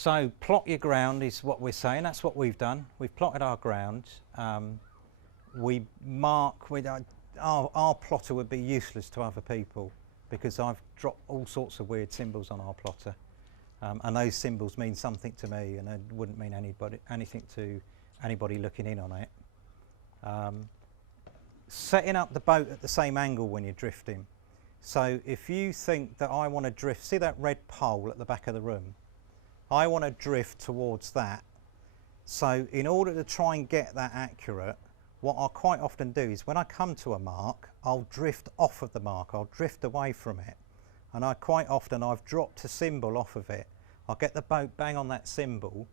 So plot your ground is what we're saying. That's what we've done. We've plotted our ground. We mark with our plotter would be useless to other people because I've dropped all sorts of weird symbols on our plotter, and those symbols mean something to me, and it wouldn't mean anything to anybody looking in on it. Setting up the boat at the same angle when you're drifting. So if you think that I want to drift, see that red pole at the back of the room? I want to drift towards that. So in order to try and get that accurate, what I'll quite often do is when I come to a mark, I'll drift off of the mark, I'll drift away from it. And I've dropped a symbol off of it. I'll get the boat bang on that symbol,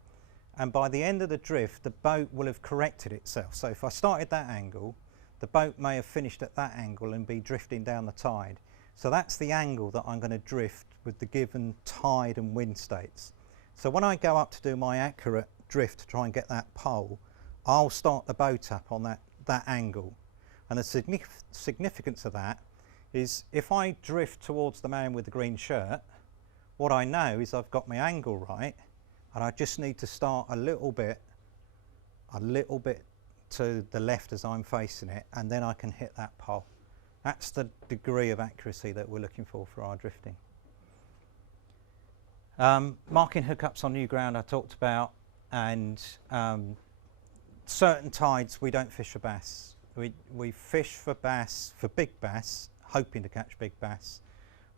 and by the end of the drift, the boat will have corrected itself. So if I started that angle, the boat may have finished at that angle and be drifting down the tide. So that's the angle that I'm going to drift with the given tide and wind states. So when I go up to do my accurate drift to try and get that pole, I'll start the boat up on that angle. And the significance of that is if I drift towards the man with the green shirt, what I know is I've got my angle right, and I just need to start a little bit to the left as I'm facing it, and then I can hit that pole. That's the degree of accuracy that we're looking for our drifting. Marking hookups on new ground I talked about, and certain tides we don't fish for bass. We fish for bass, for big bass, hoping to catch big bass,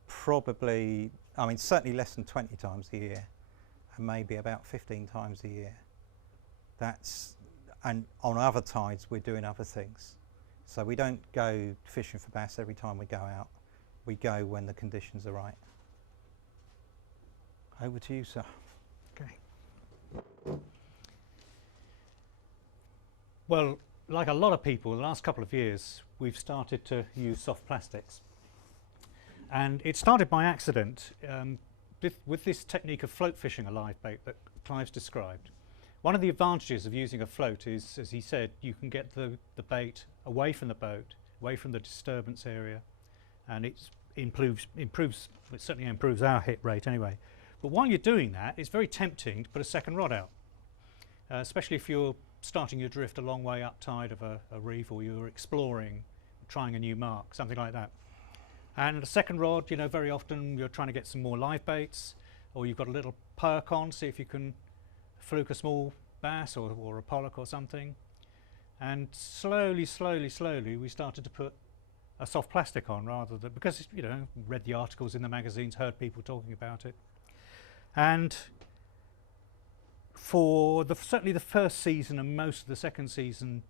probably, I mean certainly less than 20 times a year, and maybe about 15 times a year. And on other tides we're doing other things. So we don't go fishing for bass every time we go out. We go when the conditions are right. Over to you, sir. Okay. Well, like a lot of people, the last couple of years, we've started to use soft plastics. And it started by accident with this technique of float fishing a live bait that Clive's described. One of the advantages of using a float is, as he said, you can get the bait away from the boat, away from the disturbance area, and it certainly improves our hit rate anyway. But while you're doing that, it's very tempting to put a second rod out, especially if you're starting your drift a long way up tide of a reef, or you're exploring, trying a new mark, something like that. And the second rod, you know, very often you're trying to get some more live baits, or you've got a little perk on, see if you can fluke a small bass or a pollock or something. And slowly we started to put a soft plastic on, rather than, because, you know, read the articles in the magazines, heard people talking about it. And for certainly the first season and most of the second season,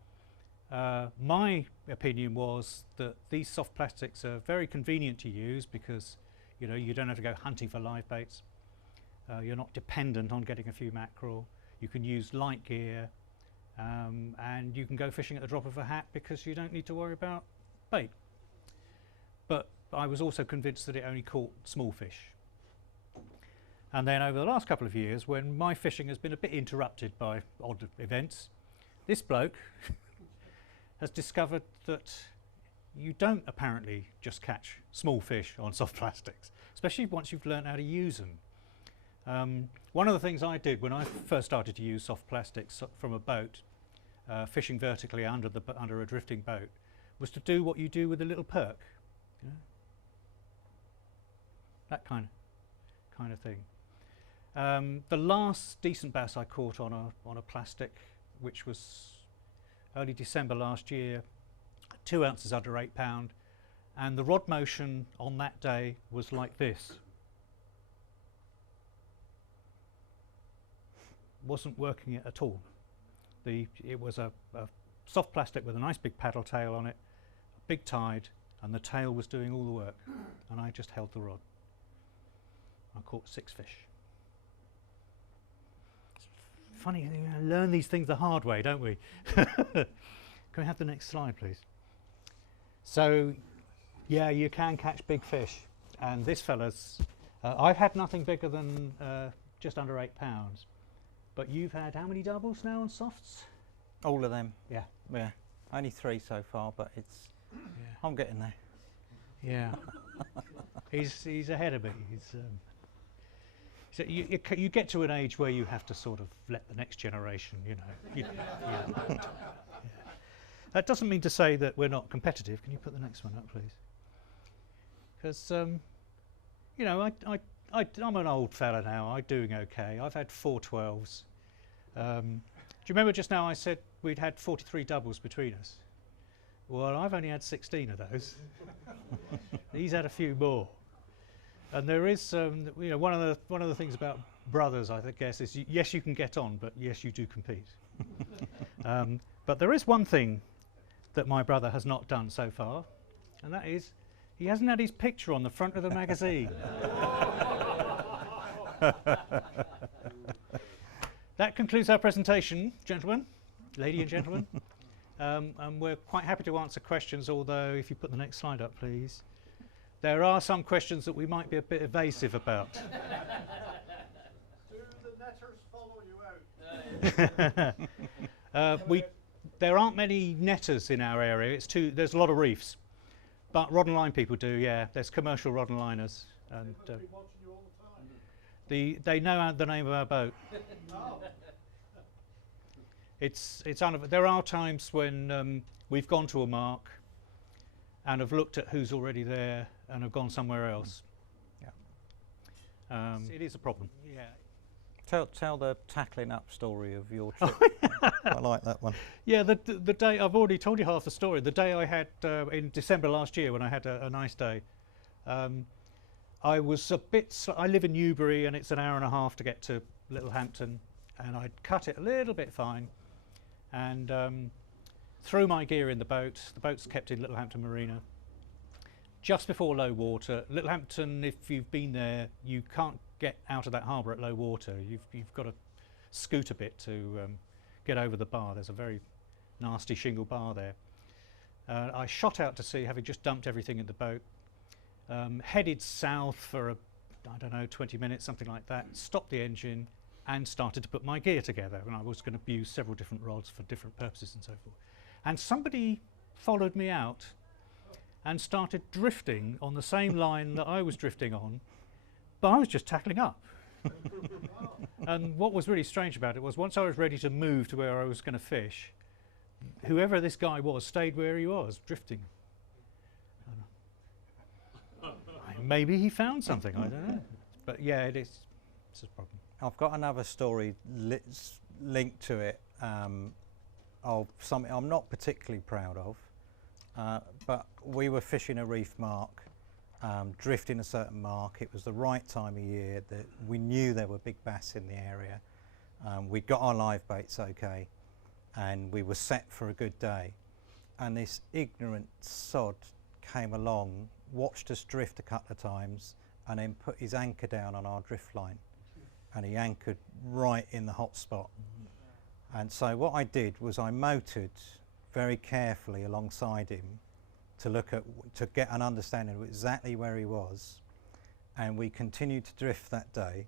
my opinion was that these soft plastics are very convenient to use because, you know, you don't have to go hunting for live baits. You're not dependent on getting a few mackerel. You can use light gear, and you can go fishing at the drop of a hat because you don't need to worry about bait. But I was also convinced that it only caught small fish. And then over the last couple of years, when my fishing has been a bit interrupted by odd events, this bloke has discovered that you don't apparently just catch small fish on soft plastics, especially once you've learned how to use them. One of the things I did when I first started to use soft plastics from a boat, fishing vertically under a drifting boat, was to do what you do with a little perk, you know? That kind of thing. The last decent bass I caught on a plastic, which was early December last year, 2 ounces under 8 pound, and the rod motion on that day was like this. Wasn't working it at all. It was a soft plastic with a nice big paddle tail on it, a big tide, and the tail was doing all the work, and I just held the rod. I caught 6 fish. It's funny, we learn these things the hard way, don't we? Can we have the next slide, please? So, yeah, you can catch big fish, and this fella's, I've had nothing bigger than just under 8 pounds, but you've had how many doubles now on softs? All of them. Yeah. Yeah. Only 3 so far, but it's, yeah, I'm getting there. Yeah. he's ahead of me. So you get to an age where you have to sort of let the next generation, you know. Yeah. That doesn't mean to say that we're not competitive. Can you put the next one up, please? Because, you know, I'm an old fella now. I'm doing okay. I've had 4 12s. Do you remember just now I said we'd had 43 doubles between us? Well, I've only had 16 of those. He's had a few more. And there is, you know, one of the things about brothers, I guess, is yes, you can get on, but yes, you do compete. But there is one thing that my brother has not done so far, and that is he hasn't had his picture on the front of the magazine. That concludes our presentation, gentlemen, lady and gentlemen. And we're quite happy to answer questions, although if you put the next slide up, please. There are some questions that we might be a bit evasive about. Do the netters follow you out? There aren't many netters in our area. There's a lot of reefs, but rod and line people do. Yeah, there's commercial rod and liners, and They must be watching you all the time. they know the name of our boat. Oh. There are times when we've gone to a mark and have looked at who's already there and have gone somewhere else. Yeah. It is a problem. Yeah. Tell the tackling up story of your trip. I like that one. Yeah, the day, I've already told you half the story. The day I had in December last year when I had a nice day, I was I live in Newbury and it's an hour and a half to get to Littlehampton, and I'd cut it a little bit fine and threw my gear in the boat. The boat's kept in Littlehampton Marina. Just before low water, Littlehampton, if you've been there, you can't get out of that harbour at low water. You've got to scoot a bit to get over the bar. There's a very nasty shingle bar there. I shot out to sea, having just dumped everything in the boat, headed south for I don't know, 20 minutes, something like that, stopped the engine and started to put my gear together. And I was going to use several different rods for different purposes and so forth. And somebody followed me out and started drifting on the same line that I was drifting on, but I was just tackling up. And what was really strange about it was once I was ready to move to where I was going to fish, whoever this guy was stayed where he was, drifting. Maybe he found something, I don't know. But yeah, it's a problem. I've got another story linked to it of something I'm not particularly proud of, but we were fishing a reef mark, drifting a certain mark. It was the right time of year that we knew there were big bass in the area. We'd got our live baits okay, and we were set for a good day. And this ignorant sod came along, watched us drift a couple of times, and then put his anchor down on our drift line. And he anchored right in the hot spot. And so what I did was I motored very carefully alongside him to get an understanding of exactly where he was. And we continued to drift that day.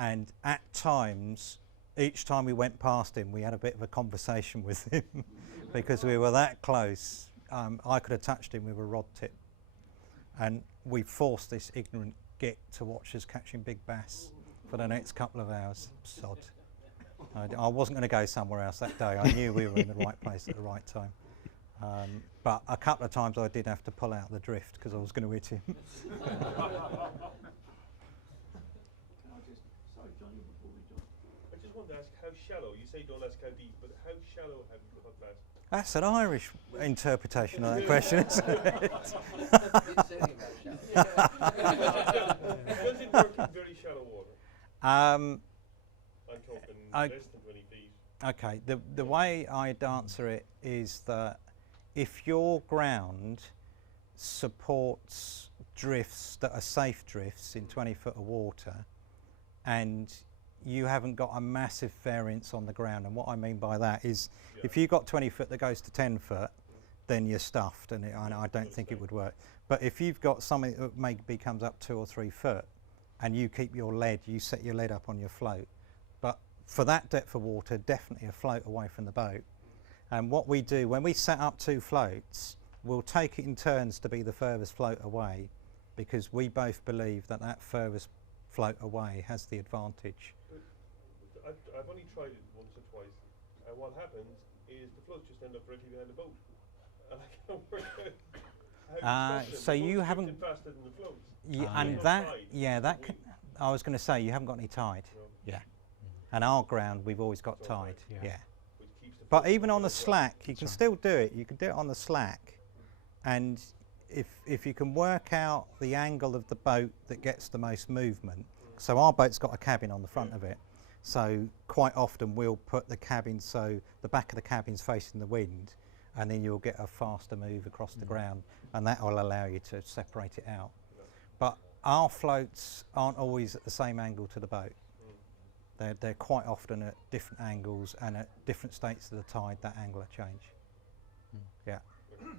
And at times, each time we went past him, we had a bit of a conversation with him because we were that close. I could have touched him with a rod tip. And we forced this ignorant git to watch us catching big bass for the next couple of hours. Sod. I wasn't going to go somewhere else that day. I knew we were in the right place at the right time. But a couple of times I did have to pull out the drift because I was going to hit him. Sorry, Johnny, before we go. I just wanted to ask how shallow, you say don't ask how deep, but how shallow have you caught bass? That's an Irish interpretation of that question, isn't it? Does it work in very shallow water? I'm talking less than 20 feet. Okay, the way I'd answer it is that if your ground supports drifts that are safe drifts in 20 foot of water, and you haven't got a massive variance on the ground, and what I mean by that is if you've got 20 foot that goes to 10 foot, then you're stuffed, and I don't think it would work. But if you've got something that maybe comes up 2 or 3 foot, and you keep your lead, you set your lead up on your float. But for that depth of water, definitely a float away from the boat. And what we do, when we set up 2 floats, we'll take it in turns to be the furthest float away, because we both believe that that furthest float away has the advantage. I've only tried it once or twice, and what happens is the floats just end up directly behind the boat, and I can't work out how to stop them. So The you boat's haven't. drifting faster than the floats. And no that, tide, yeah, that. wind. I was going to say you haven't got any tide. No. Yeah. And our ground, we've always got It's all tide. tide. Yeah. Yeah. Which keeps the But floats even on the moving as well. slack, you That's can right. still do it. You can do it on the slack, and if you can work out the angle of the boat that gets the most movement. So our boat's got a cabin on the front of it. So quite often we'll put the cabin so the back of the cabin's facing the wind, and then you'll get a faster move across the ground, and that will allow you to separate it out. But our floats aren't always at the same angle to the boat. They're quite often at different angles, and at different states of the tide that angle will change. Yeah. Okay.